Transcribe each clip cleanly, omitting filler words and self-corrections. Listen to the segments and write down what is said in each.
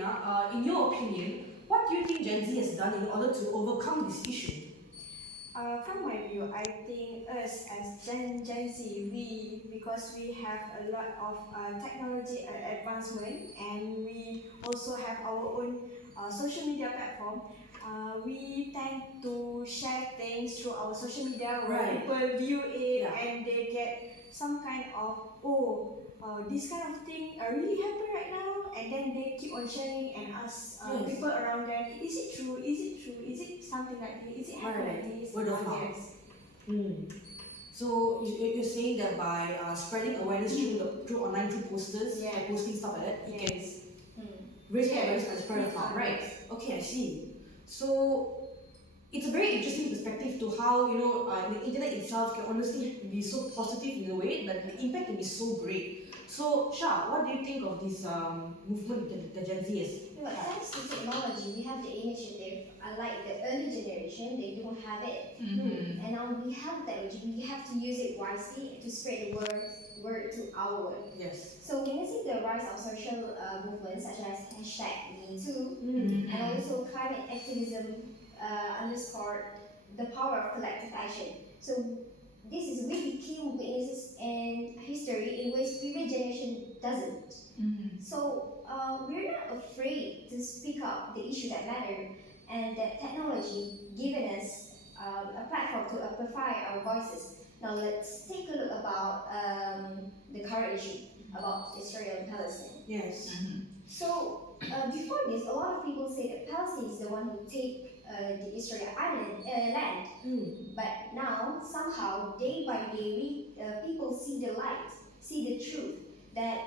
Afrina, in your opinion, what do you think Gen Z has done in order to overcome this issue? From my view, I think us as Gen Z, because we have a lot of technology advancement, and we also have our own social media platform. We tend to share things through our social media where Right. people view it, Yeah. and they get some kind of this kind of thing really happen right now, and then they keep on sharing and ask Yes. people around them, is it true? Is it true? Is it something like this? Is it happening Right. like this? Word of mouth. Yes. So you're saying that by spreading awareness through online, through posters, Yeah. like posting stuff like that, you can Yes. raise Yeah. awareness and spread it out, right? Okay, I see. So it's a very interesting perspective to how the internet itself can honestly be so positive in a way that the impact can be so great. So Shah, what do you think of this movement that the Gen Z is? Well, thanks to technology, we have the initiative. Unlike the early generation, they don't have it. And now we have technology. We have to use it wisely to spread the word to our world. Yes. So witnessing the rise of social movements such as #MeToo and also climate activism underscore the power of collective action. So this is we became witnesses in history in ways previous generation doesn't. So we're not afraid to speak up the issue that matter, and that technology given us a platform to amplify our voices. Now let's take a look about the current issue about Israel and Palestine. Yes. So before this, a lot of people say that Palestine is the one who take the Israel land. But now somehow day by day, people see the light, see the truth that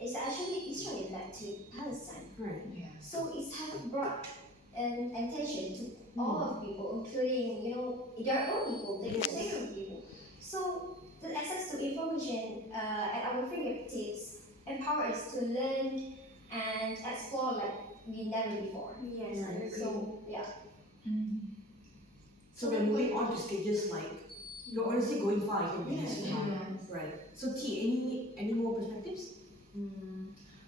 it's actually Israel led to Palestine. Right. Yeah. So it's have brought an attention to all of people, including their own people, the Israeli people. So the access to information at our fingertips empower us to learn and explore like we never before. Yes, I agree. So yeah. So we're moving on to stages like you're honestly going far in this now. Right. So T, any more perspectives?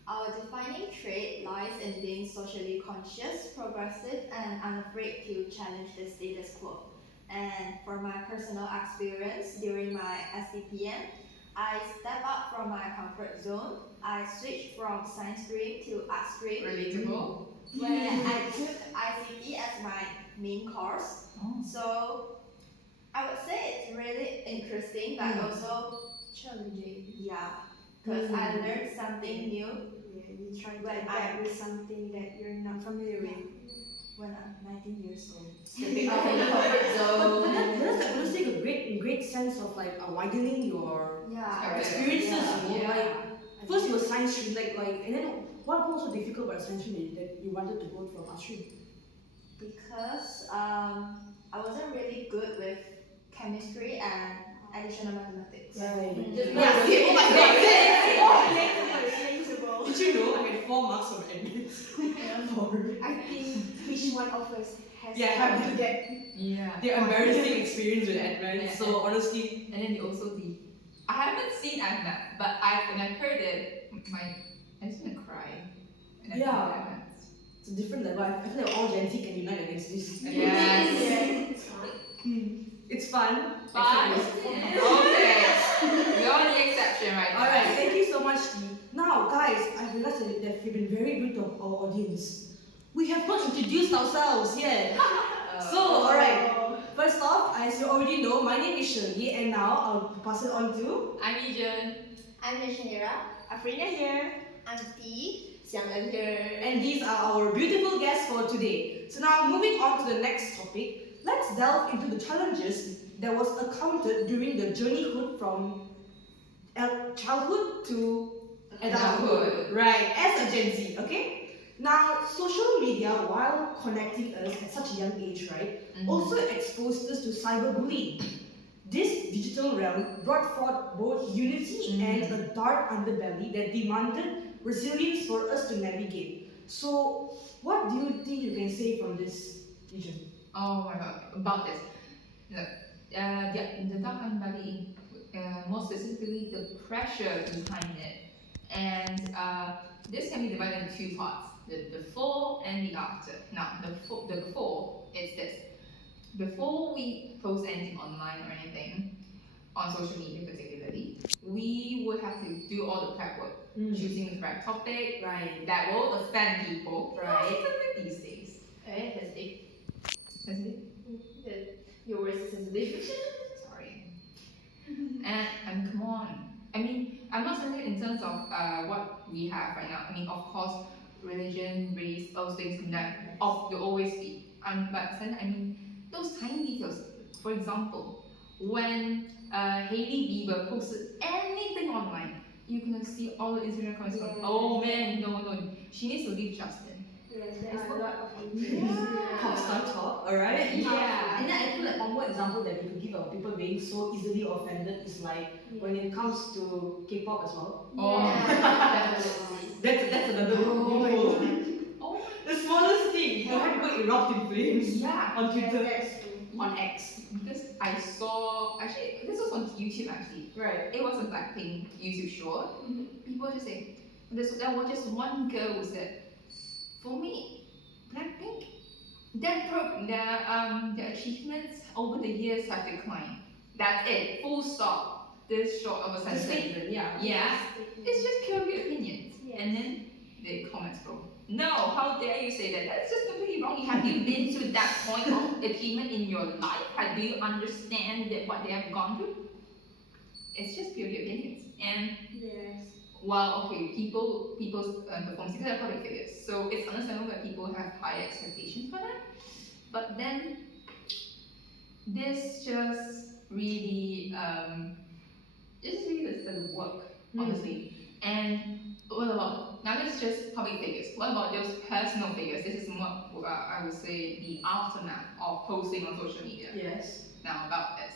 Our defining trait lies in being socially conscious, progressive, and unafraid to challenge the status quo. And for my personal experience during my SDPM, I step out from my comfort zone. I switched from science stream to art stream, Relatable. where I took ICT as my main course. So I would say it's really interesting, but also Challenging. because I learned something new Yeah, you try to When adapt I- with something that you're not familiar with. when I'm 19 years old. Stepping out from the comfort But zone. that's honestly a great sense of like widening your Yeah. experiences. Yeah. Like first you were science stream, and then what was so difficult about science stream that you wanted to go from art stream? Because I wasn't really good with chemistry and additional mathematics. Right. Just Relatable. Did you know I had 4 marks from admin? I think which one of us has Yeah, come have to that. Yeah. The embarrassing experience with admin. Yeah. So honestly, And then also I haven't seen Adnan, but when I heard it, I just want to cry. When I Yeah. heard Adnan. it's a different level. I feel like all Gen Z can unite against this. Yes. It's fun. Fun. Except for- Okay. You're the exception, right? Alright, thank you so much, T. Now, guys, I realized that we've been very rude to our audience. We have not introduced ourselves yet. So, alright. First off, as you already know, my name is Shirley, and now I'll pass it on to. I'm Ijan. I'm Nishanira. Afrina here. I'm T. Xiang'en here. And these are our beautiful guests for today. So now, moving on to the next topic, let's delve into the challenges that was encountered during the journeyhood from childhood to adulthood. Right, as a Gen Z, okay? Now, social media, while connecting us at such a young age, right, also exposed us to cyberbullying. This digital realm brought forth both unity and a dark underbelly that demanded resilience for us to navigate. So, what do you think you can say from this region? Oh my god, about this. Look, the dark underbelly, more specifically the pressure behind it. And this can be divided into 2 parts. the before and the after. Now, the before is this. Before we post anything online or anything, on social media particularly, we would have to do all the prep work, choosing the correct topic Right. that will offend people. Right. These days. Sensitive. Sensitive? Your words are sensitive. Sorry. And come on. I mean, I'm not saying it in terms of what we have right now. I mean, of course, religion, race, those things that will always be. But then, I mean, those tiny details. For example, when Hailey Bieber posted anything online, you can see all the Instagram comments going, oh man, no, she needs to leave Justin. Yes, there are a lot of Pop star talk, alright? Yeah. And then I feel like one more example that we could give of people being so easily offended is like when it comes to K-pop as well. That's another Oh my oh, the smallest thing. You have people erupt in flames Yeah. on Twitter, That's true. on X. Because I saw, actually, this was on YouTube actually. Right. It was a Blackpink YouTube short. People just say, there was just one girl who said, for me, Blackpink, their achievements over the years have declined. That's it, full stop. This short of a It's a sentence. statement, yeah. Yeah, it's just purely opinions. Yes. And then the comments go, no, how dare you say that? That's just completely wrong. Have you been to that point of achievement in your life? Do you understand what they have gone through? It's just purely opinions. And Yes. while people's performance, because they're public figures, so it's understandable that people have high expectations for them. But then this just really doesn't work, honestly. And what about now? This is just public figures. What about those personal figures? This is more, I would say, the aftermath of posting on social media. Yes. Now about this,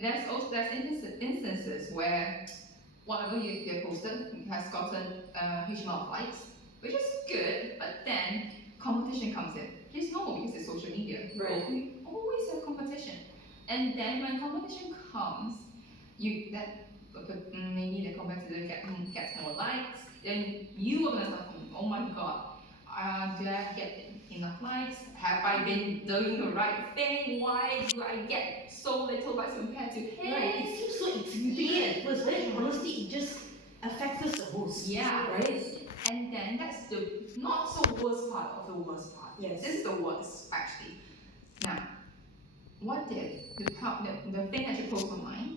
there's instances where whatever you posted has gotten a huge amount of likes, which is good. But then competition comes in. It's normal because it's social media. Right. We always have competition, and then when competition comes, maybe the competitor gets more likes, then you are gonna start thinking, oh my god, do I get enough likes? Have I been doing the right thing? Why do I get so little likes compared to him? Right. It seems so insignificant at first, but then honestly, it just affects us the most. Yeah. Right? And then that's the not so worst part of the worst part. Yes. This is the worst actually. Now, what if the thing that you post online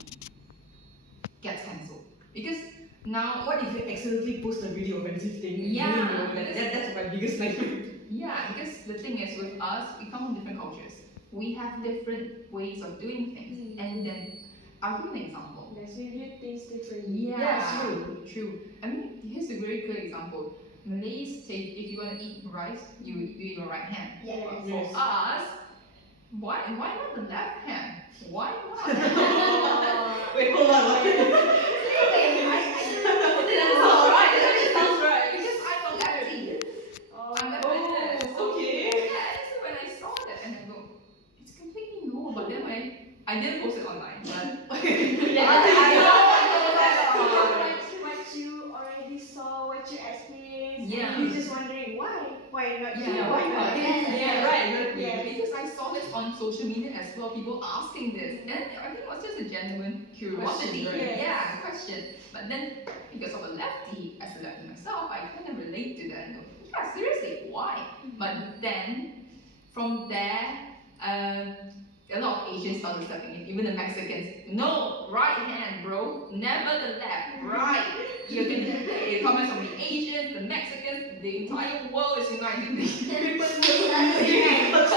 gets cancelled? Because now What if you accidentally post a really offensive thing? Yeah. You know, like, that's my biggest nightmare. yeah, because the thing is with us, we come from different cultures. We have different ways of doing things. And then I'll give you an example. Yes, we view things differently. Yeah, True. I mean, here's a very good example. Malays say if you want to eat rice, you eat your right hand. Yeah. But Yes. for us, why not the left hand? Why not? Wait, hold on. That sounds right. That sounds right. Because I'm a lefty. I'm left-handed. So, okay. yeah, so when I saw that and I go, it's completely normal. But then when I didn't post it online, but What you already saw, what you experienced, Yeah. and you're just wondering why? Why not Yeah, you? why not? Yeah, right. Yeah. because I saw this on social media as well, people asking this, and I think it was just a genuine curiosity. Question, right? Yeah, question. But then because of a lefty, as a lefty myself, I kind of relate to that and go, yeah, seriously, why? But then from there, a lot of Asians started stepping in, even the Mexicans. No, right hand, bro, never the left, right. You're gonna get comments from the Asians, the Mexicans, the entire world is united.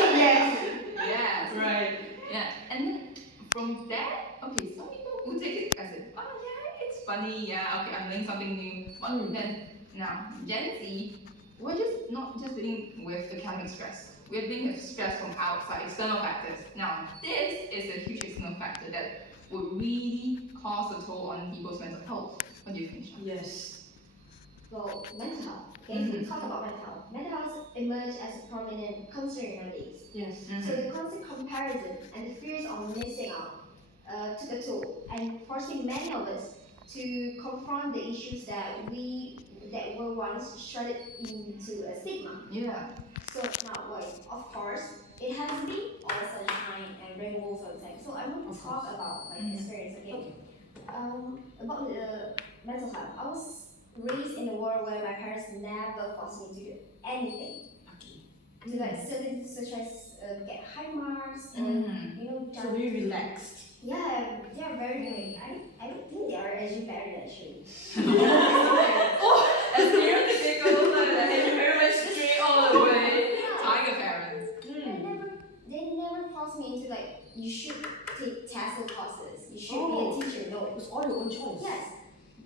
Yes. Right. Yeah, and then from that, okay, some people will take it as oh yeah, it's funny, yeah, okay, I'm learning something new. But then now, Gen Z, we're just not just dealing with academic stress. We're dealing with stress from outside, external factors. Now, this is a huge external factor that would really cause a toll on people's mental health. What do you think, Sean? Yes. Well, mental health. Okay, so we talk about mental health. Mental health emerged as a prominent concern nowadays. Yes. So the constant comparison and the fears of missing out took a toll and forcing many of us to confront the issues that we that were once shrouded into a stigma. Yeah. So now, like, of course, it has been all sunshine and rainbows all the time. So I want to talk about my experience, okay? About the mental health. I was raised in a world where my parents never forced me to do anything. To like certain such as get high marks or So very relaxed. yeah, they are very good. I don't think they are actually married actually. A stereotypical very much straight all the way. Tiger parents. They never forced me into like you should take TESOL courses. You should be a teacher. No, It's all your own choice. yes,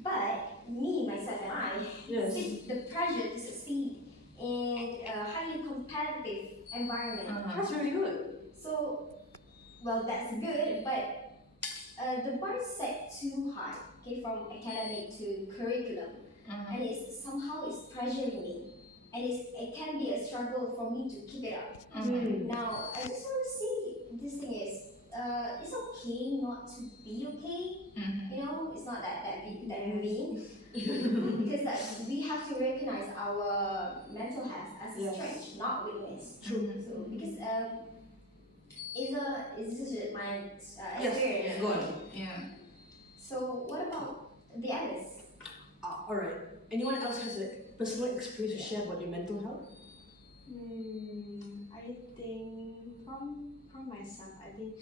but me, myself, and I Yes. see the pressure to succeed in a highly competitive environment. That's really good. So, well, that's good, but the bar is set too high, okay, from academic to curriculum, and it's somehow it's pressuring me, and it can be a struggle for me to keep it up. Now, I just want to see this thing is, it's okay not to be okay. You know, it's not that mean. Because like, we have to recognize our mental health as a strength, not weakness. True. So because it's just my Yes. experience. Go on. Yeah. So what about the others? Alright. Anyone else has a personal experience to share about your mental health? I think from myself, I think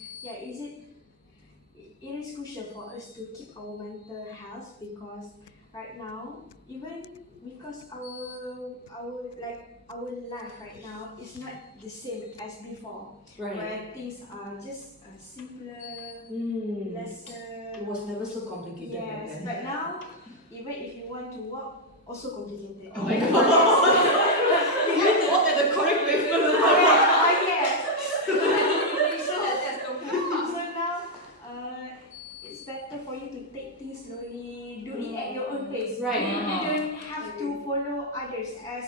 it is crucial for us to keep our mental health because right now, even because our life right now is not the same as before, where things are just simpler, lesser. It was never so complicated back Yes, then. but now, even if you want to walk, also complicated. Oh my god. You have to walk at the correct pavement. So now, it's better for you to take things slowly, do it at your own pace. Right. You don't have to follow others as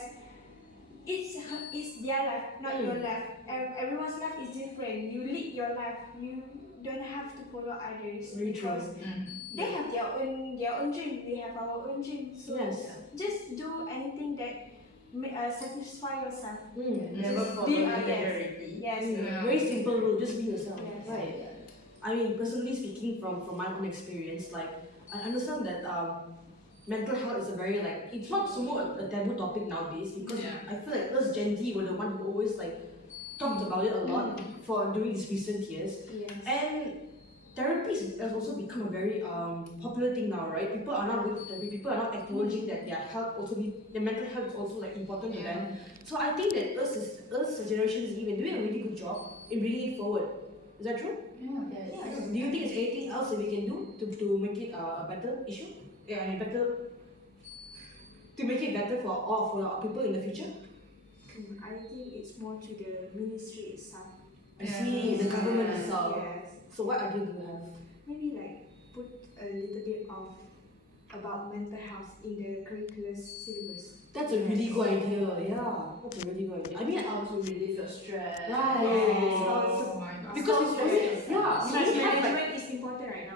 it's their life, not your life. Everyone's life is different. You lead your life. You don't have to follow others Very true. because they have their own dream. We have our own dream. So just do anything that satisfy yourself. Never follow be- majority. Yes. Very simple rule, just be yourself. Yes. Right. I mean, personally speaking, from my own experience, like I understand that mental health is a very like it's not so much a taboo topic nowadays because I feel like us Gen Z were the one who always like talked about it a lot for during these recent years. Yes. And therapy has also become a very popular thing now, right? People are now going to therapy. People are now acknowledging that their health also their mental health is also like important to them. So I think that us as Generation Z, we're doing a really good job in bringing it forward. Is that true? Yes. Do you think there's anything else that we can do to make it a better issue? Yeah, to make it better for our people in the future? I think it's more to the ministry itself. I see, the government itself. Yes. So what idea do you have? Maybe like put a little bit of about mental health in the curriculum syllabus. That's a really good idea. Yeah, that's a really good idea. I mean, Also relieve your stress. right. Oh my god. Because it's always, yeah, Stress we have like, management is important right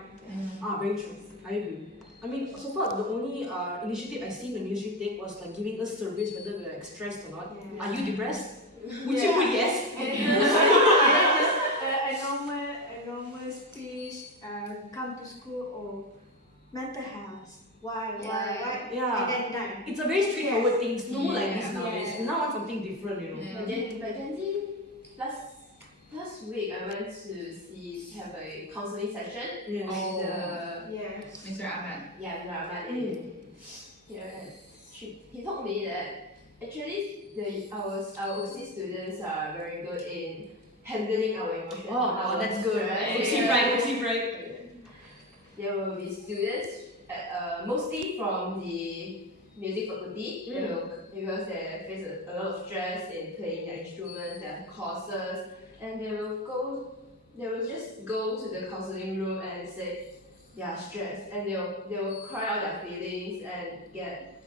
now. very true. I agree. I mean, so far the only initiative I seen the ministry take was like giving us surveys whether we're like stressed or not. Yeah. Are you depressed? Would you put yes? A normal speech, come to school or mental health. Why? Yeah. And then done. It's a very straightforward thing. It's no more like this Yeah. nowadays. We now want something different, you know. But Gen Z, last week I went to have a counseling session Yeah. with the Yes. Mr. Ahmad. Rahman. He told me that actually our overseas students are very good in handling our emotions. Oh, that's good. Oopsie right. There will be students, mostly from the music faculty, because they face a lot of stress in playing their instruments, their courses, and they will just go to the counseling room and say they are stressed, and they will cry out their feelings and get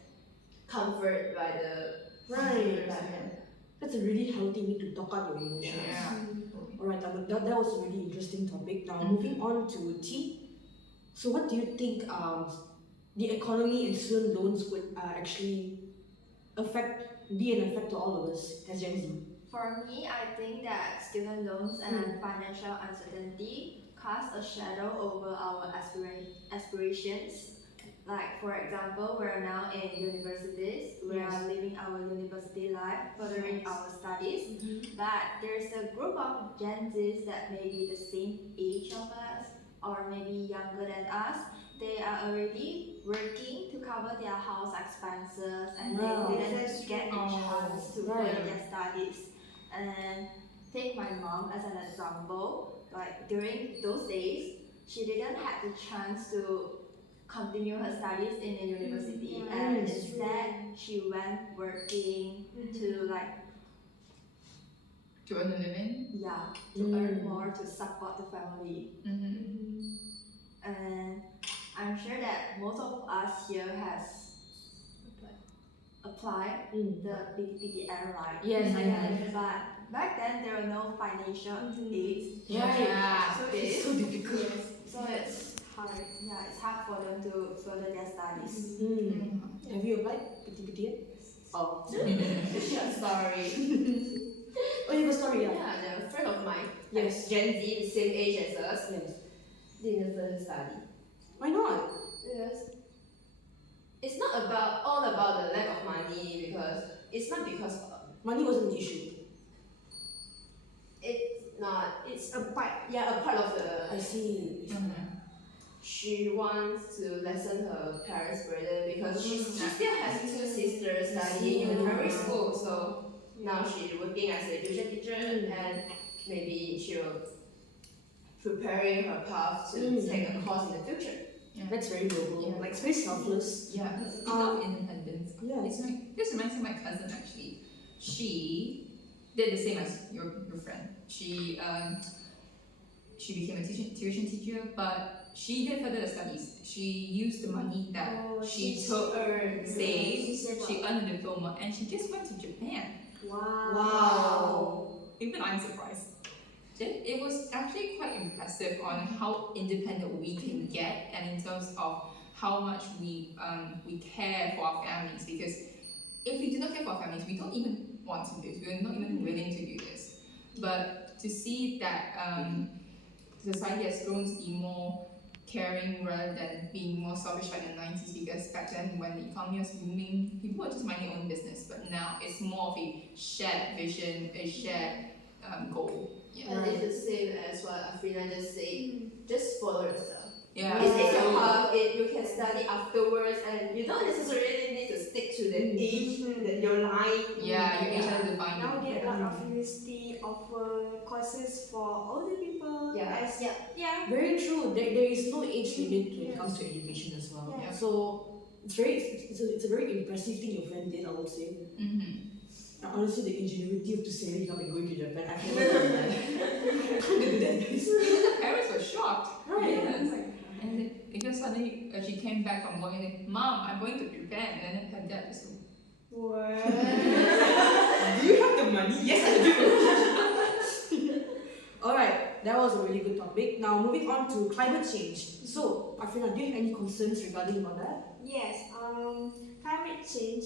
comfort by the Right. counselors. That's a really healthy way to talk out your emotions. Yeah. Alright, that was a really interesting topic. Now moving on to T. So what do you think the economy and student loans would actually be an effect to all of us as Gen Z? For me, I think that student loans and financial uncertainty cast a shadow over our aspirations. Like, for example, we're now in universities, we Yes. are living our university life, furthering our studies. But there's a group of Gen Zs that may be the same age of us or maybe younger than us. They are already working to cover their house expenses and Wow. they didn't get the chance to Right. further their studies. And take my mom as an example, like during those days, she didn't have the chance to continue her studies in the university and instead she went working to like To earn a living. to earn more to support the family. Mm-hmm. And I'm sure that most of us here has applied the PTPTN, right? Yes, I have. But back then there were no financial aids. Yeah. So It's so difficult. so it's hard. Yeah, it's hard for them to further their studies. Have you applied PTPTN? Oh. Short story. Oh, you have a story, yeah? Yeah, there was a friend of mine, Yes. Gen Z, the same age as us, Yes. didn't further study. Why not? Yes. It's not all about the lack of money because it's not because Money wasn't an issue. it's not. It's a part. Yeah, a part of I the. see. She wants to lessen her parents' burden because she still has two sisters studying in the primary school. So now she's working as a tuition teacher and maybe she'll preparing her path to take a course in the future. That's very noble. Like, it's very selfless. Yeah, enough independence. Yeah. This reminds me of my cousin actually. She did the same as your friend. She became a tuition teacher, but she did further the studies. She used the money that she took, saved, she earned a diploma, and she just went to Japan. Wow. Even I'm surprised. It was actually quite impressive on how independent we can get, and in terms of how much we care for our families. Because if we do not care for our families, we don't even want to do this. We're not even willing to do this. But to see that society has grown to be more caring rather than being more selfish like in the 90s, because back then when the economy was booming, people were just minding their own business. But now it's more of a shared vision, a shared goal. Yeah. And it's the same as what Afrina just said. Just follow yourself. Yeah. It's your path. You can study afterwards, and you don't necessarily need to stick to the age that your line. Yeah, your age has defined Now you. there are a lot of university offer courses for older people. Yeah. As, Yeah. Very true. There is no age limit when it comes to education as well. Yeah. So it's a very impressive thing your friend did, I would say. Now, honestly, the ingenuity of saving up and going to Japan, I've never done that. I can't do that, guys. Even the parents were shocked. Right. Yes. And then, because suddenly she came back from work and then, Mom, I'm going to Japan. And then her dad just what? Do you have the money? Yes, I do. Alright, that was a really good topic. Now, moving on to climate change. So, Afrina, do you have any concerns regarding about that? Yes, climate change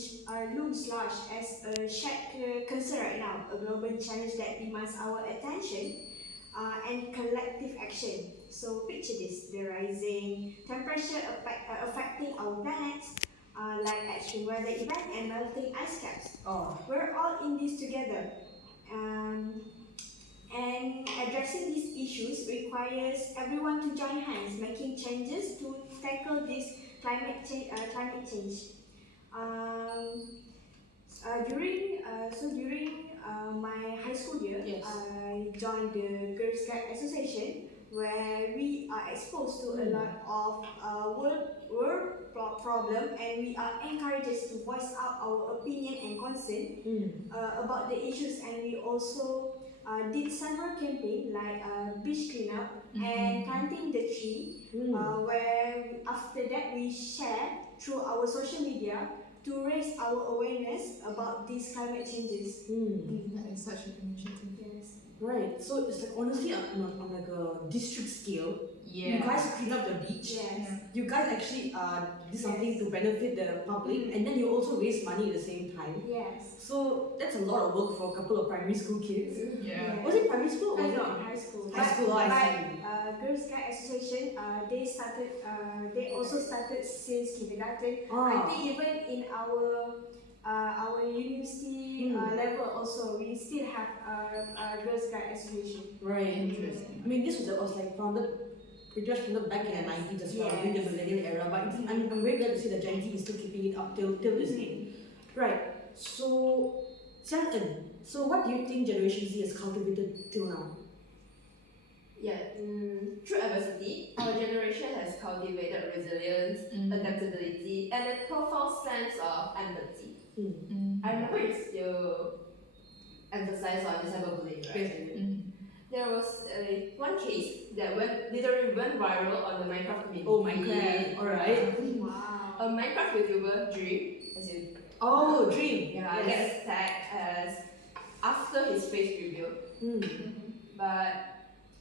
looms large as a shared concern right now, a global challenge that demands our attention and collective action. So picture this, the rising temperature affecting our planet, like extreme weather events and melting ice caps. Oh, We're all in this together. And addressing these issues requires everyone to join hands, making changes to tackle this climate change. During my high school year, Yes. I joined the Girl Scout Association, where we are exposed to a lot of world problem, and we are encouraged to voice out our opinion and concern about the issues, and we also did several campaigns like beach cleanup and planting the tree, where after that we share through our social media to raise our awareness about these climate changes. That is such an initiative. Yes. Right. So it's like honestly on like a district scale, you Yeah. guys clean up the beach. Yes. You guys actually do something to benefit the public, and then you also raise money at the same time. Yes. So that's a lot of work for a couple of primary school kids. Yeah. Was it primary school or was No, it high school. high school? Oh, I But see. Girl Scout Association, they started. They also started since kindergarten. I Ah, think even in our university level also, we still have Girl Scout Association. right. Interesting. I mean, this was like founded pretty much founded back in the 90s as well, during the millennial era. But I'm very glad to see that Gen Z is still keeping it up till this day. Right. So, Xiang En, so what do you think Generation Z has cultivated till now? Yeah, through adversity, our generation has cultivated resilience, adaptability, and a profound sense of empathy. I remember you still emphasize on cyberbullying, right? There was one case that literally went viral on the Minecraft community. Oh, Minecraft. Alright. Wow. A Minecraft YouTuber, Dream, as you Oh, Dream. gets tagged as after his face reveal, but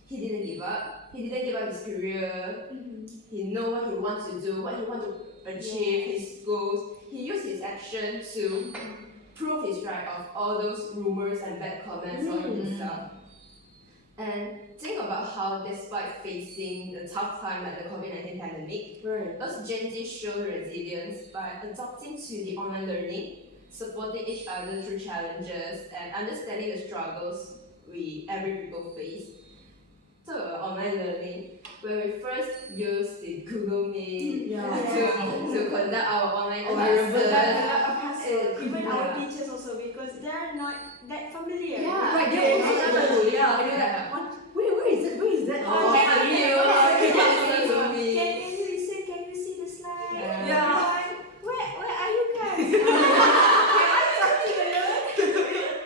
he didn't give up. He didn't give up his career. He know what he wants to do, what he wants to achieve, his goals. He used his action to prove his right of all those rumors and bad comments on himself. And think about how, despite facing the tough time like the COVID-19 pandemic, Right. us Gen Z showed resilience by adapting to the online learning, supporting each other through challenges, and understanding the struggles we every people face. So online learning, where we first used the Google Meet Yeah. to conduct our online Oh, I remember classes. that. Even our teachers also, because they are not that familiar. Yeah. Right, they also know. Yeah. And you're like, what? Where is it? Where is that? Oh, Can can you- you listen to me? Can you listen? Can you see the slide? Yeah. Where are you guys? Am I talking alone?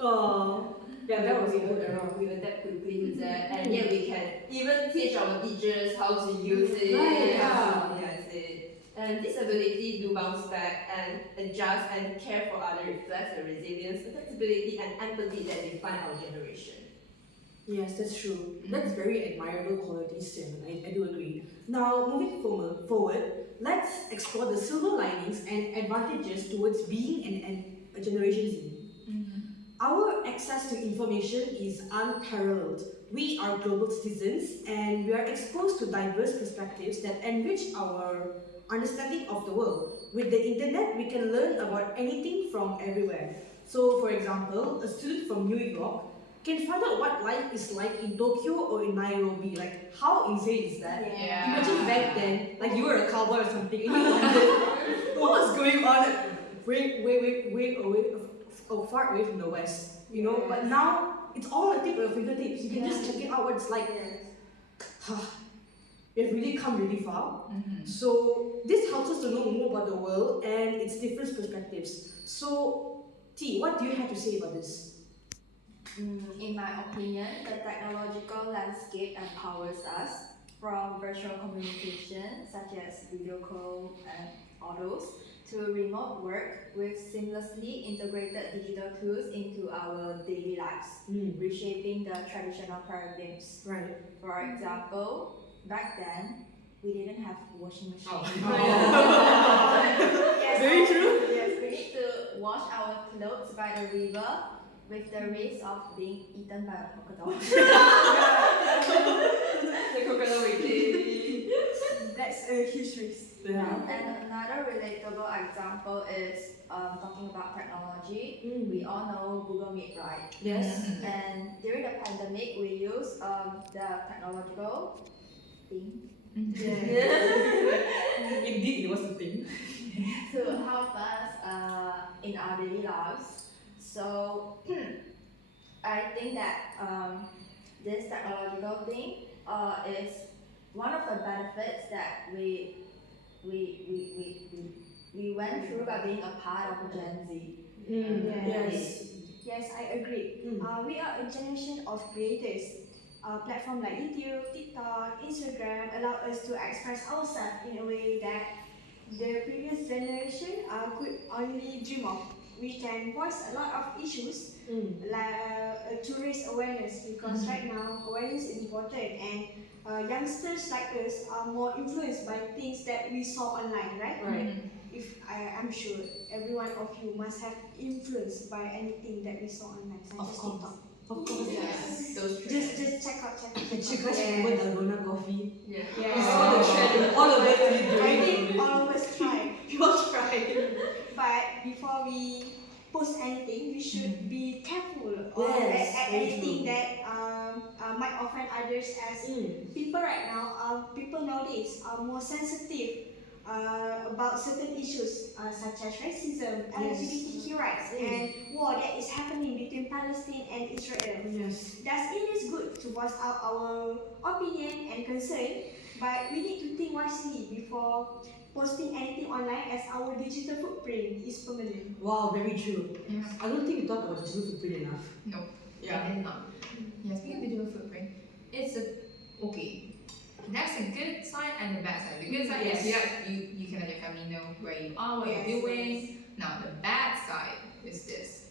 Oh. Yeah, that was a good era. We adapt quickly to that, and yet we can even teach our teachers how to use it. Right, How to use it. And this ability to bounce back and adjust and care for others reflects the resilience, adaptability, and empathy that define our generation. Yes, that's true. That's very admirable qualities, Sim. I do agree. Now, moving forward, let's explore the silver linings and advantages towards being a Generation Z. Our access to information is unparalleled. We are global citizens and we are exposed to diverse perspectives that enrich our understanding of the world. With the internet, we can learn about anything from everywhere. So, for example, a student from New York can find out what life is like in Tokyo or in Nairobi. Like, how insane is that? Yeah. Imagine back then, like you were a cowboy or something, and you wondered what was going on way away, far away from the West, you know. But now it's all at the tip of your fingertips. You can just check it out what it's like. We've really come really far. So this helps us to know more about the world and its different perspectives. So T, what do you have to say about this? In my opinion, the technological landscape empowers us from virtual communication, such as video call and others, to remote work with seamlessly integrated digital tools into our daily lives, reshaping the traditional paradigms. Right. For example, back then, we didn't have washing machine. Yes, Very true. Yes, we need to wash our clothes by the river with the risk of being eaten by a crocodile. The crocodile baby. That's a huge risk. Yeah. And another relatable example is talking about technology. We all know Google Meet, right? Yes. And during the pandemic, we use the technological thing Indeed, it was a thing. to help us in our daily lives. So I think that this technological thing is one of the benefits that we went through by being a part of Gen Z. Yes. Yes, I agree. We are a generation of creators. Platforms like YouTube, TikTok, Instagram allow us to express ourselves in a way that the previous generation could only dream of. we can voice a lot of issues like to raise awareness, because right now awareness is important, and youngsters like us are more influenced by things that we saw online, right? Right. If I'm sure every one of you must have influenced by anything that we saw online, such Of as course. TikTok. Of course. Yes, those Just trends. check out. You guys remember Dalgona coffee? Yeah. Yeah. We saw the trend. All of us did I during think COVID. all of us try. You all tried. But before we post anything, we should be careful of Yes, at very anything true. that might offend others, as people right now, people nowadays are more sensitive about certain issues such as racism, LGBTQ rights, and war that is happening between Palestine and Israel. Yes. Thus, it is good to voice out our opinion and concern, but we need to think wisely before posting anything online, as our digital footprint is permanent. Wow, very true. Yeah. I don't think we talk about digital footprint enough. No. Yeah. And not. Yeah, speaking of digital footprint, it's okay. That's a good side and the bad side. The good side is you can let your family know where you are, what you're doing. Now the bad side is this.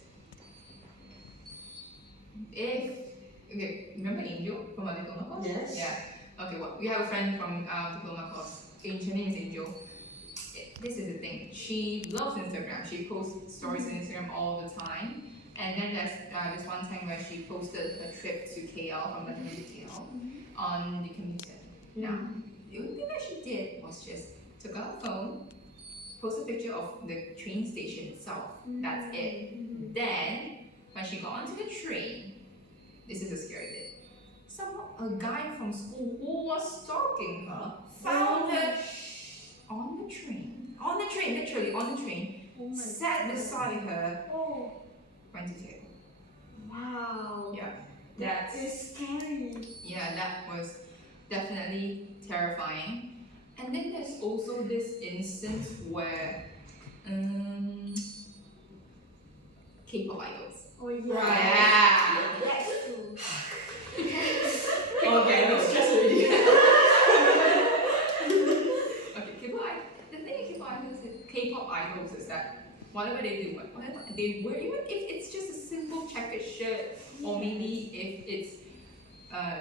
Remember Angel from our diploma course? Yes. Yeah. Okay, well, we have a friend from our diploma course. Her name is Angel. This is the thing. She loves Instagram. She posts stories on Instagram all the time. And then there's this one time where she posted a trip to KL, from London to KL, on the commuter. Now, the only thing that she did was just took out her phone, post a picture of the train station itself. That's it. Then, when she got onto the train, this is the scary bit. Somehow, a guy from school who was stalking her found her on the train, literally on the train, sat beside her, went to jail. Wow. Yeah, That that's is scary. yeah, that was definitely terrifying. And then there's also this instance where K-pop idols. Oh yeah. Yeah. That's true. Okay, I'm stressed already. Okay, the thing with K-pop idols is that whatever they do, whatever they wear, even if it's just a simple checkered shirt, or maybe if it's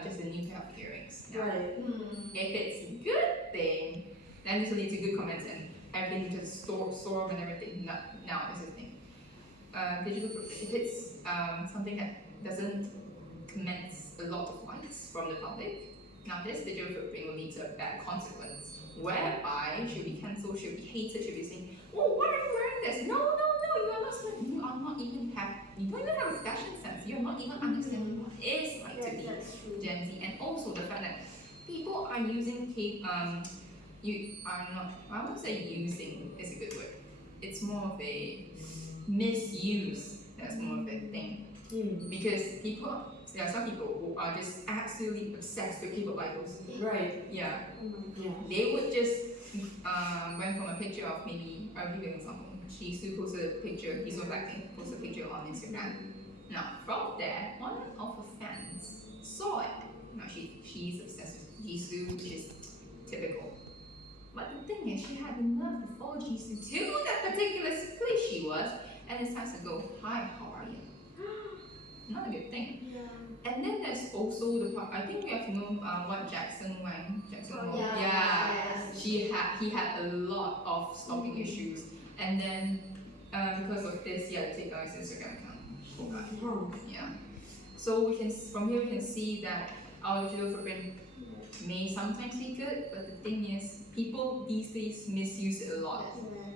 just a new pair of earrings. Now, Right. if it's a good thing, then this will lead to good comments and everything just store and everything. Now, this is the thing. Digital footprint. If it's something that doesn't commence a lot of likes from the public, now this digital footprint will lead to a bad consequence, whereby she'll be cancelled, she'll be hated, she'll be saying, "Oh, why are you wearing this? No, you are not smart. You don't even have a fashion sense. You're not even understanding what it's like to be That's true. Gen Z." And also the fact that people are using I won't say using is a good word. It's more of a misuse. That's more of a thing. Because there are some people who are just absolutely obsessed with K-pop idols. Right. Yeah. Yeah. They would just went from a picture of maybe, I'll give you an example. She still posted a picture, he's so Blackpink, posted a picture on Instagram. Now, from there, one of her fans saw it. Now, she's obsessed with Jisoo, which is typical. But the thing is, she had the nerve to follow Jisoo to that particular place she was, and it starts to go, "Hi, how are you?" Not a good thing. Yeah. And then there's also the part, I think we have to know what Jackson Wang, Oh, Wang, yes. he had a lot of stalking issues, and then because of this, he had to take down his Instagram account. Poor guy. Yeah. So from here we can see that our digital footprint may sometimes be good, but the thing is, people these days misuse it a lot.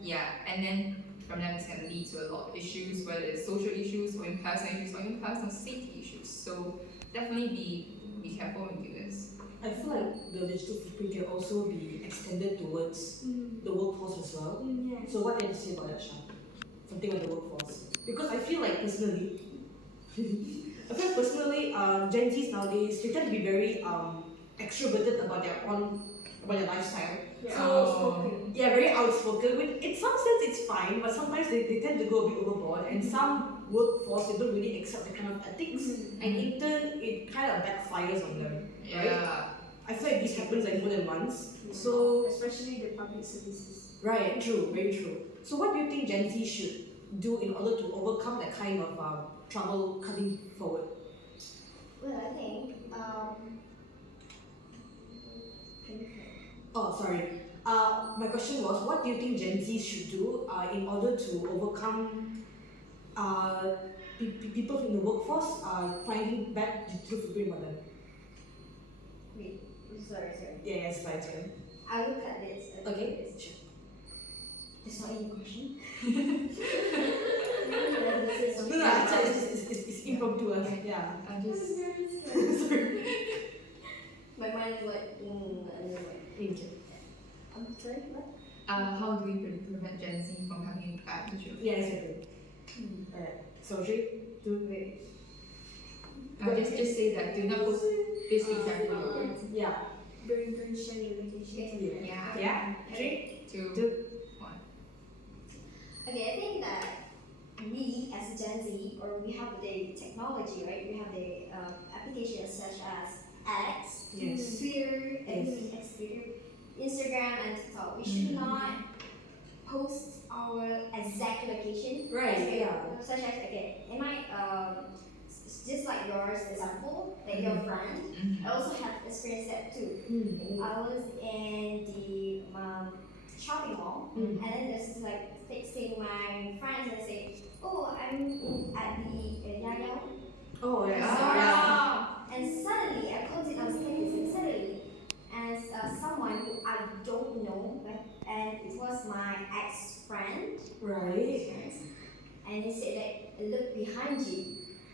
Yeah, and then from that it's going to lead to a lot of issues, whether it's social issues or in personal issues or even personal safety issues. So definitely be careful when you do this. I feel like the digital footprint can also be extended towards the workforce as well. Yes. So what do you say about that, Sha? Something on the workforce. Because I feel like personally, Gen Zs nowadays, they tend to be very extroverted about their lifestyle. Yeah. So Outspoken. yeah, very outspoken. In some sense, it's fine, but sometimes they tend to go a bit overboard. And some workforce, they don't really accept the kind of ethics, and in turn, it kind of backfires on them. Right? Yeah. I feel like this happens like more than once. So especially the public services. right, true, very true. So what do you think Gen Z should do in order to overcome that kind of trouble coming forward? Well, I think Oh, sorry. My question was, what do you think Gen Z should do in order to overcome people in the workforce finding bad digital footprint on them? wait, sorry. Yeah, it's fine, it's fine. I will cut this. Okay, sure. That's not in the question. No, actually, it's impromptu. Yeah. I just Sorry. My mind is like, I don't know. Thank you. I'm sorry, what? how do we prevent Gen Z from having bad digital? Yeah, exactly. Alright. So, Sri, do Wait. I'll just say that do not post this exact word. yeah. Don't share your location. Yeah. Yeah. 3, 2, Two. 1. Okay, I think that we as Gen Z, or we have the technology, right? We have the applications such as X, Yes. Twitter, Yes. Instagram, and TikTok. We should not post our exact location. Right, Okay, yeah. Such as, okay, in my just like yours example, like your friend, I also have experienced that too. I was in the shopping mall, and then just like texting my friends and say, oh, I'm at the Yayao. Oh, yeah. Yeah. And suddenly, I posted on status, and suddenly, as someone who I don't know, and it was my ex-friend, Right. and he said that, look behind you.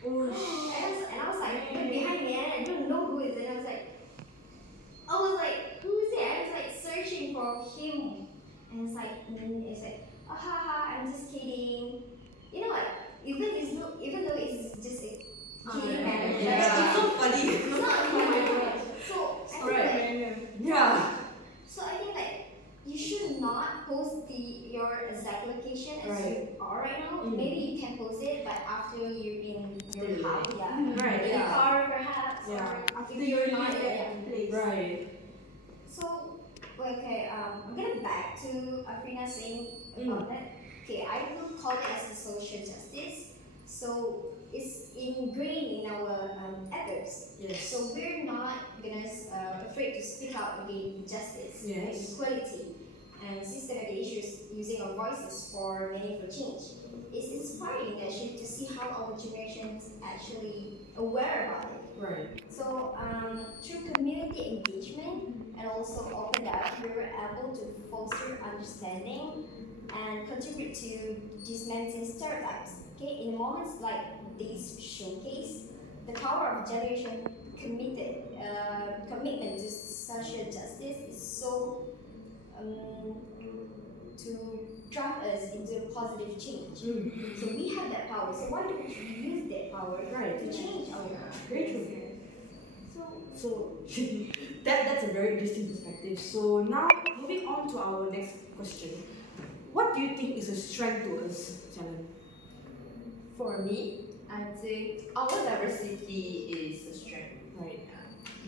Oh, And I was like, look behind me, and I don't know who it is, and I was like, who is it? I was like searching for him, and it's like, oh, haha, I'm just kidding. You know what? Even though it's just a kidding manner, It's so funny. it's not a kidding. So I think Right. that, Yeah. so I think that you should not post your exact location as Right. you are right now. Mm. Maybe you can post it, but after you're in your Really? house, Right, in yeah. the car perhaps, Yeah. or After if you're you not leave there. that place. Right. So, okay, I'm gonna back to Afrina saying about that. Okay, I will call it as a social justice. So it's ingrained in our ethics. Yes. So we're not gonna afraid to speak out against justice, Yes. equality, and systematic issues using our voices for meaningful change. It's inspiring actually to see how our generation is actually aware about it. Right. So through community engagement and also open dialogue, we were able to foster understanding and contribute to dismantling stereotypes. Okay, in moments like these showcase the power of generation commitment to social justice is so to drive us into positive change. So we have that power. So why don't we use that power Right. to change our lives? Very true. So So that's a very interesting perspective. So now moving on to our next question. What do you think is a strength to us, Shannon? For me, I think our diversity is a strength. Right.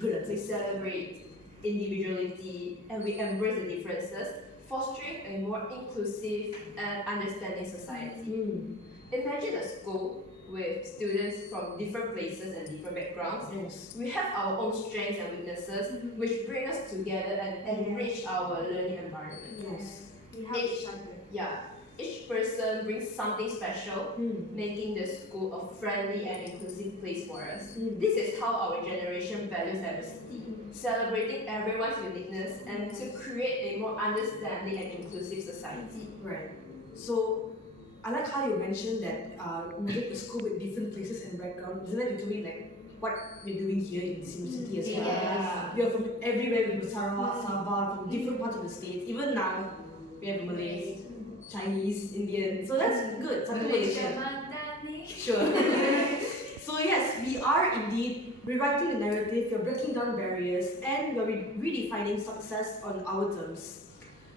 Good We answer. celebrate individuality and we embrace the differences, fostering a more inclusive and understanding society. Imagine a school with students from different places and different backgrounds. Yes. We have our own strengths and weaknesses, which bring us together and enrich our learning environment. Yes. We help each other. Yeah, each person brings something special, making the school a friendly and inclusive place for us. This is how our generation values diversity, celebrating everyone's uniqueness and to create a more understanding and inclusive society. Right. So I like how you mentioned that we make a school with different places and background. Isn't that literally like what we're doing here in this university as well? Yeah. We are from everywhere. We have Sarawak, Sabah, from different parts of the states. Even now, we have Malays, Chinese, Indian. So that's good. Satu Malaysia. Sure. So yes, we are indeed rewriting the narrative. We're breaking down barriers, and we're redefining success on our terms.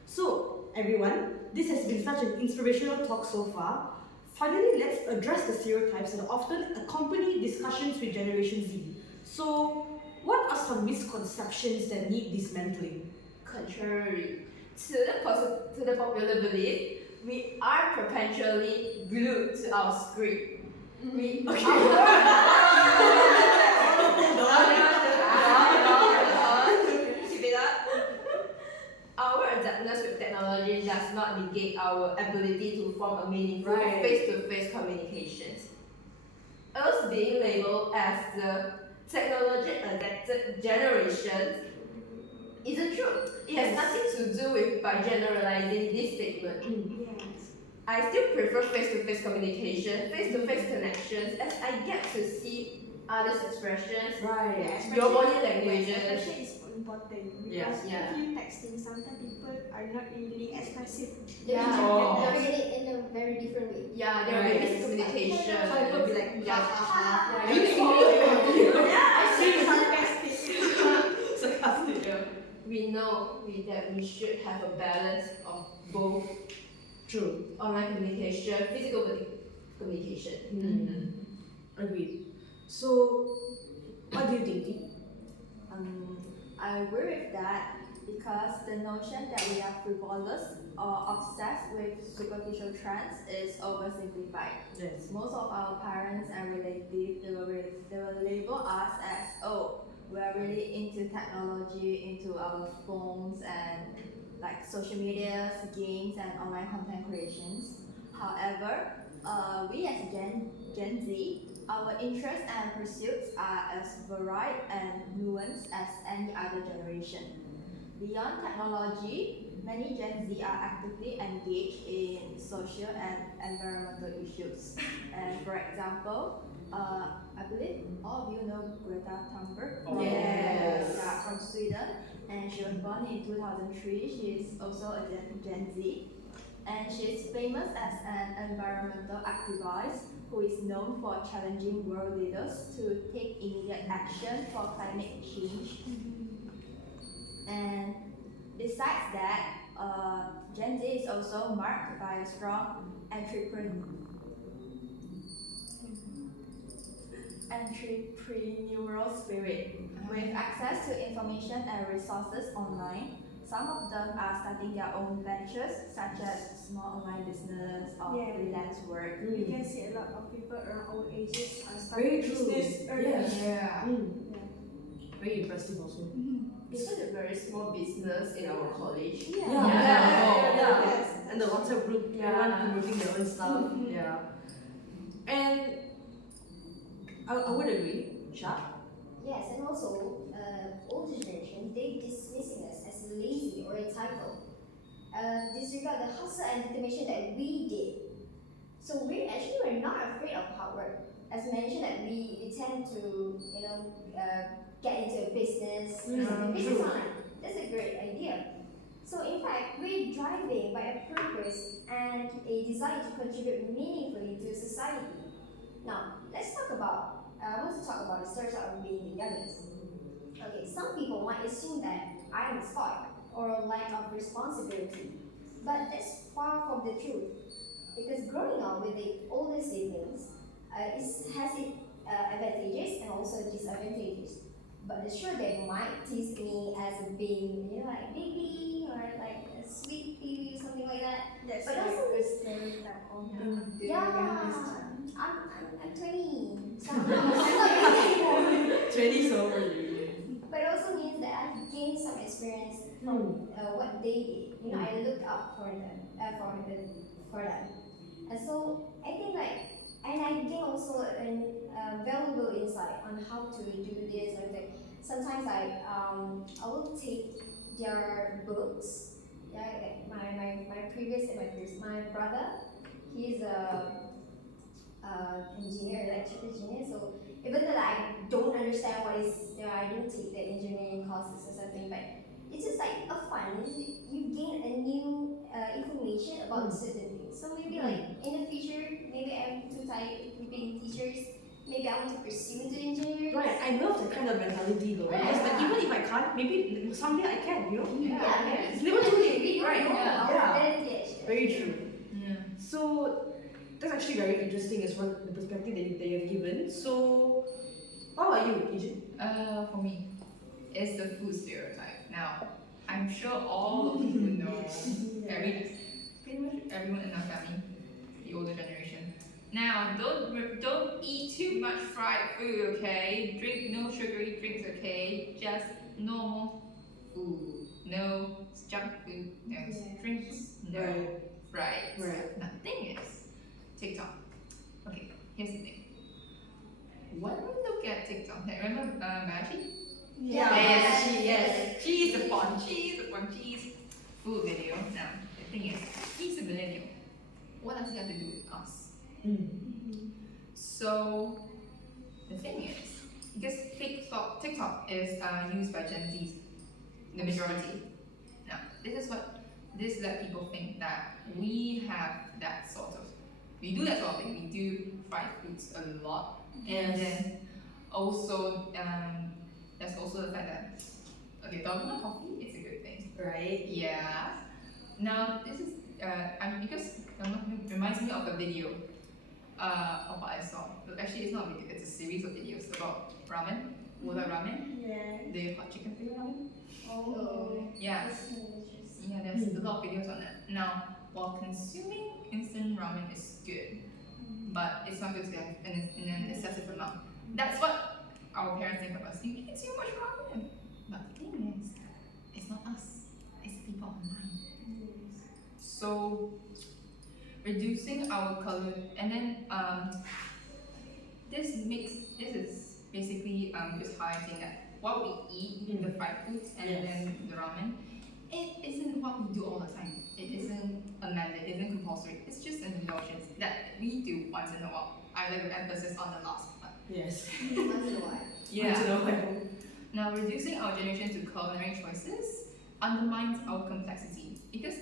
So everyone, this has been such an inspirational talk so far. Finally, let's address the stereotypes that often accompany discussions with Generation Z. So, what are some misconceptions that need dismantling? Contrary to the popular belief, we are perpetually glued to our screen. We keep it up. Our adeptness with technology does not negate our ability to form a meaningful face-to-face communications. Us being labeled as the technology-adapted generation isn't true. It has nothing to do with by generalizing this statement. Yes. I still prefer face-to-face communication, face-to-face connections, as I get to see others' expressions, your body languages. Expression is important because if you texting, sometimes people are not really expressive. They interpret it in a very different way. Yeah, there will be miscommunication. Some people be like, Yeah. I see sarcastic. sarcastic. Yeah. We know that we should have a balance of both True. online communication, physical communication. Agreed. So, what do you think, Dee? I agree with that because the notion that we are frivolous or obsessed with superficial trends is oversimplified. Yes. Most of our parents and relatives, they will label us as, oh, we are really into technology, into our phones and like social media, games and online content creations. However, we as Gen Z, our interests and pursuits are as varied and nuanced as any other generation. Beyond technology, many Gen Z are actively engaged in social and environmental issues. And for example, I believe all of you know Greta Thunberg from Sweden, and she was born in 2003. She is also a Gen Z, and she is famous as an environmental activist who is known for challenging world leaders to take immediate action for climate change. And besides that, Gen Z is also marked by a strong entrepreneurial spirit. With access to information and resources online, some of them are starting their own ventures, such as small online business or freelance work. You can see a lot of people around our ages are Very starting true. business early. Yeah. Very impressive also. It's such a very small business in our college. Yeah. And the WhatsApp group, everyone promoting their own stuff. Yeah. And I would agree, Sha. Yes, and also, older generation, they dismissing us as lazy or entitled. Disregard the hustle and determination that we did. So we're not afraid of hard work. As mentioned, that we tend to, get into a business, business online. That's a great idea. So in fact, we're driving by a purpose and a desire to contribute meaningfully to society. Now, let's talk about. I want to talk about the stereotype of being the youngest. Okay, some people might assume that I am spoiled or a lack of responsibility, but that's far from the truth. Because growing up with the older siblings has its advantages and also disadvantages. But sure, they might tease me as being, like baby or like a sweet baby, something like that. That's But like also a stereotype of the youngest child. I'm 20, so I'm not young anymore. 20 so early. But it also means that I've gained some experience from what they did. I looked up for them. And so I think and I gain also a valuable insight on how to do this and that. Sometimes I will take their books. Yeah, like my brother, he's a electric engineer. So even though I don't understand I don't take the engineering courses or something, but it's just like a fun. You gain a new information about certain things. So maybe in the future, maybe I'm too tired of being teachers. Maybe I want to pursue into engineering. Right, I love that kind of mentality though. Because even if I can't, maybe someday I can, It's never too late, right? Very true. Yeah. So that's actually very interesting as well, the perspective that you have given. So how about you, EJ? For me, it's the food stereotype. Now, I'm sure all of you know pretty much everyone in our family, the older generation. Now, don't eat too much fried food, okay? Drink no sugary drinks, okay? Just normal food. No junk food, no drinks, no fried. Right. Now, the thing is, TikTok. Okay, here's the thing. When we look at TikTok, like, remember Magic? Yes. Cheese upon cheese upon cheese. Food video. Now, the thing is, he's a millennial. What does he have to do with us? So, the thing is, because TikTok is used by Gen Zs, the majority. Now, this let people think that we have that sort of, we do that sort of thing. We do fried foods a lot, and then also there's also the fact that talking about coffee, it's a good thing. Right. Yeah. Now this is because it reminds me of a video of what I saw. Actually, it's not a video. It's a series of videos about ramen. Wola ramen, Yeah. the hot chicken flavor ramen. Oh, Yeah. that's delicious. Yeah, there's a lot of videos on that. Now, while consuming instant ramen is good, but it's not good to have in an excessive amount. That's what our parents think of us. You eat too much ramen. But the thing is, it's not us. It's the people online. So, reducing our color, and then this is basically just highlighting that what we eat, the fried foods and then the ramen, it isn't what we do all the time. It isn't a mandate, it isn't compulsory. It's just an indulgence that we do once in a while. Either with emphasis on the last part. Yes. Once in a while. Once in a while. Now, reducing our generation to culinary choices undermines our complexity because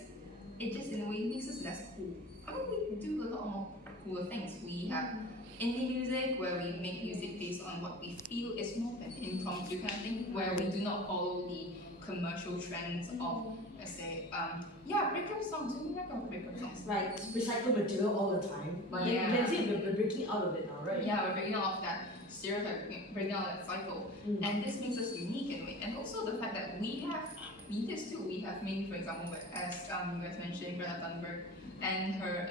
it just in a way makes us less cool. I mean, we do a lot more cooler things. We have indie music where we make music based on what we feel is more an impromptu kind of thing, where we do not follow the commercial trends of, let's say, breakup songs. We like our breakup songs. Like recycle material all the time. But then let's say we're breaking out of it now, right? Yeah, we're breaking out of that stereotype, breaking out of that cycle. And this makes us unique in a way. And also the fact that we have this too. We have maybe, for example, as you guys mentioned, Greta Thunberg and her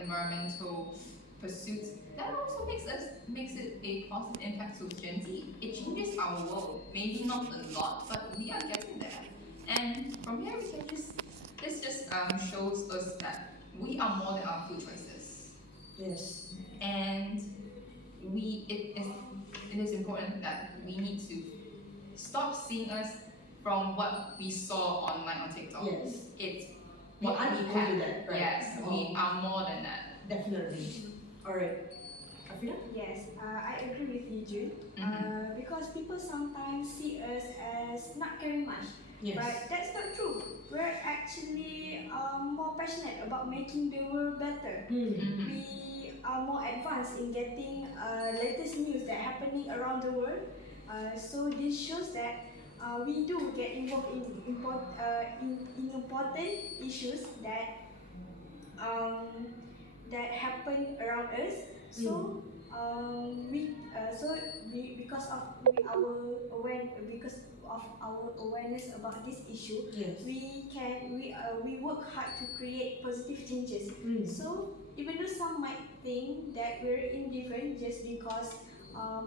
environmental pursuits. That also makes it a positive impact to Gen Z. It changes our world. Maybe not a lot, but we are getting there. And from here, this just shows us that we are more than our food choices. Yes. And it is important that we need to stop seeing us from what we saw online on TikTok. Yes. It's We what aren't we equal to have. that, right? Yes, we are more than that. Definitely. Alright. Afina? Yes, I agree with you, June. Because people sometimes see us as not caring much. Yes. But that's not true. We're actually more passionate about making the world better. We are more advanced in getting latest news that happening around the world. So this shows that we do get involved in important issues that happen around us. So because of our awareness about this issue, Yes. we work hard to create positive changes. So even though some might think that we're indifferent just because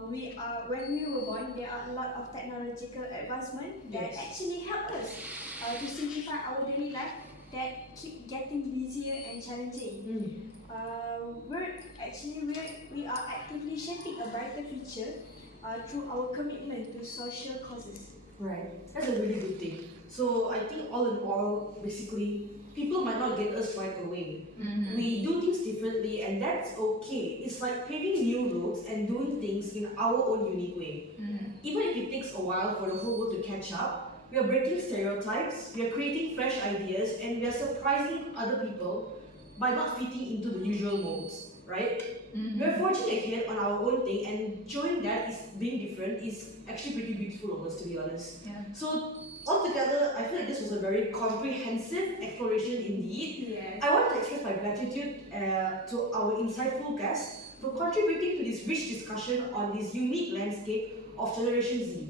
when we were born, there are a lot of technological advancement that actually help us to simplify our daily life that keep getting busier and challenging. We are actively shaping a brighter future through our commitment to social causes. Right. That's a really good thing. So I think all in all, basically, people might not get us right away. We do things differently and that's okay. It's like paving new roads and doing things in our own unique way. Even if it takes a while for the whole world to catch up, we are breaking stereotypes, we are creating fresh ideas, and we are surprising other people by not fitting into the usual molds, right? We are forging ahead on our own thing and showing that is being different is actually pretty beautiful of us, to be honest. Yeah. So altogether, I feel like this was a very comprehensive exploration indeed. Yes. I want to express my gratitude to our insightful guests for contributing to this rich discussion on this unique landscape of Generation Z.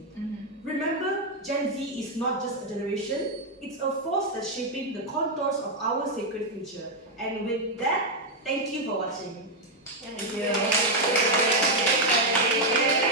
Remember, Gen Z is not just a generation, it's a force that's shaping the contours of our sacred future. And with that, thank you for watching. Thank you.